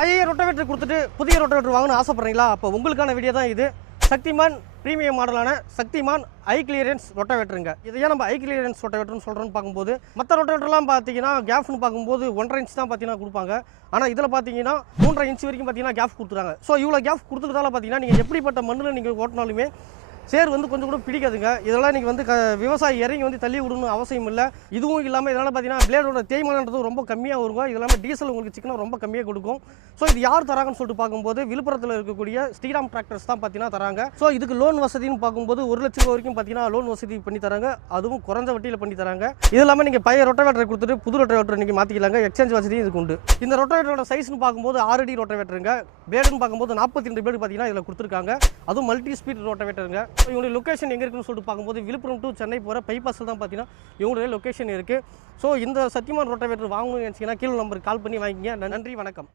பழைய ரொட்டவேட்டர் கொடுத்துட்டு புதிய ரொட்டவேட்டர் வாங்கணும்னு ஆசைப்படுறீங்களா? அப்போ உங்களுக்கான வீடியோ தான் இது. சக்திமான் பிரீமியம் மாடலான சக்திமான் ஹை கிளியரன்ஸ் ரொட்டவேட்டருங்க. இதை ஏன் நம்ம ஹை கிளியரன்ஸ் ரொட்டவேட்டர்னு சொல்கிறோன்னு பார்க்கும்போது, மற்ற ரொட்டவேட்டர்லாம் பார்த்தீங்கன்னா கேஃப்னு பார்க்கும்போது 1.5 இன்ச் தான் பார்த்தீங்கன்னா கொடுப்பாங்க. ஆனால் இதில் பார்த்தீங்கன்னா 3.5 இன்ச் வரைக்கும் பார்த்தீங்கன்னா கேஃப் கொடுத்துறாங்க. ஸோ இவ்வளோ கேஃப் கொடுத்துக்கிறதால பார்த்தீங்கன்னா நீங்கள் எப்படிப்பட்ட மண்ணில் நீங்கள் ஓட்டினாலுமே சேர் வந்து கொஞ்சம் கூட பிடிக்காதுங்க. இதெல்லாம் நீங்கள் வந்து விவசாயி இறங்கி வந்து தள்ளி விடணும் அவசியம் இல்லை. இதுவும் இல்லாமல் இதனால் பார்த்தீங்கன்னா பிளேடோட தேய்மானன்றது ரொம்ப கம்மியாக இருக்கும். இது இல்லாமல் டீசல் உங்களுக்கு சிக்கனம் ரொம்ப கம்மியாக கொடுக்கும். ஸோ இது யார் தராங்கன்னு சொல்லிட்டு பார்க்கும்போது விழுப்புரத்தில் இருக்கக்கூடிய ஸ்ரீராம் டிராக்டர்ஸ் தான் பார்த்தீங்கன்னா தராங்க. ஸோ இதுக்கு லோன் வசதின்னு பார்க்கும்போது 1 லட்சம் ரூபா வரைக்கும் பார்த்தீங்கன்னா லோன் வசதி பண்ணி தராங்க. அதுவும் குறைஞ்ச வட்டியில் பண்ணி தராங்க. இது இல்லாமல் நீங்கள் பழைய ரொட்டவேட்டரை கொடுத்துட்டு புது ரொட்டவேட்டர் நீங்கள் மாற்றிக்கலாங்க. எக்ஸ்சேஞ்ச் வசதியும் இதுக்கு உண்டு. இந்த ரொட்டவேட்டரோட சைஸ்னு பார்க்கும்போது 6 அடி ரொட்டவேட்டருங்க. பிளேடுன்னு பார்க்கும்போது 42 பிளேடு பார்த்தீங்கன்னா இதில் கொடுத்துருக்காங்க. அதுவும் மல்டி ஸ்பீட் ரொட்டவேட்டருங்க. இவங்களுடைய லொக்கேஷன் எங்கே இருக்குன்னு சொல்லிட்டு பார்க்கும்போது விழுப்புரம் டு சென்னை போகிற பைபாஸில் தான் பார்த்தீங்கன்னா இவங்களுடைய லொக்கேஷன் இருக்குது. ஸோ இந்த சக்திமான் ரொட்டவேட்டர் வாங்கணும்னு நினச்சிங்கன்னா கீழே நம்பருக்கு கால் பண்ணி வாங்கிங்க. நன்றி, வணக்கம்.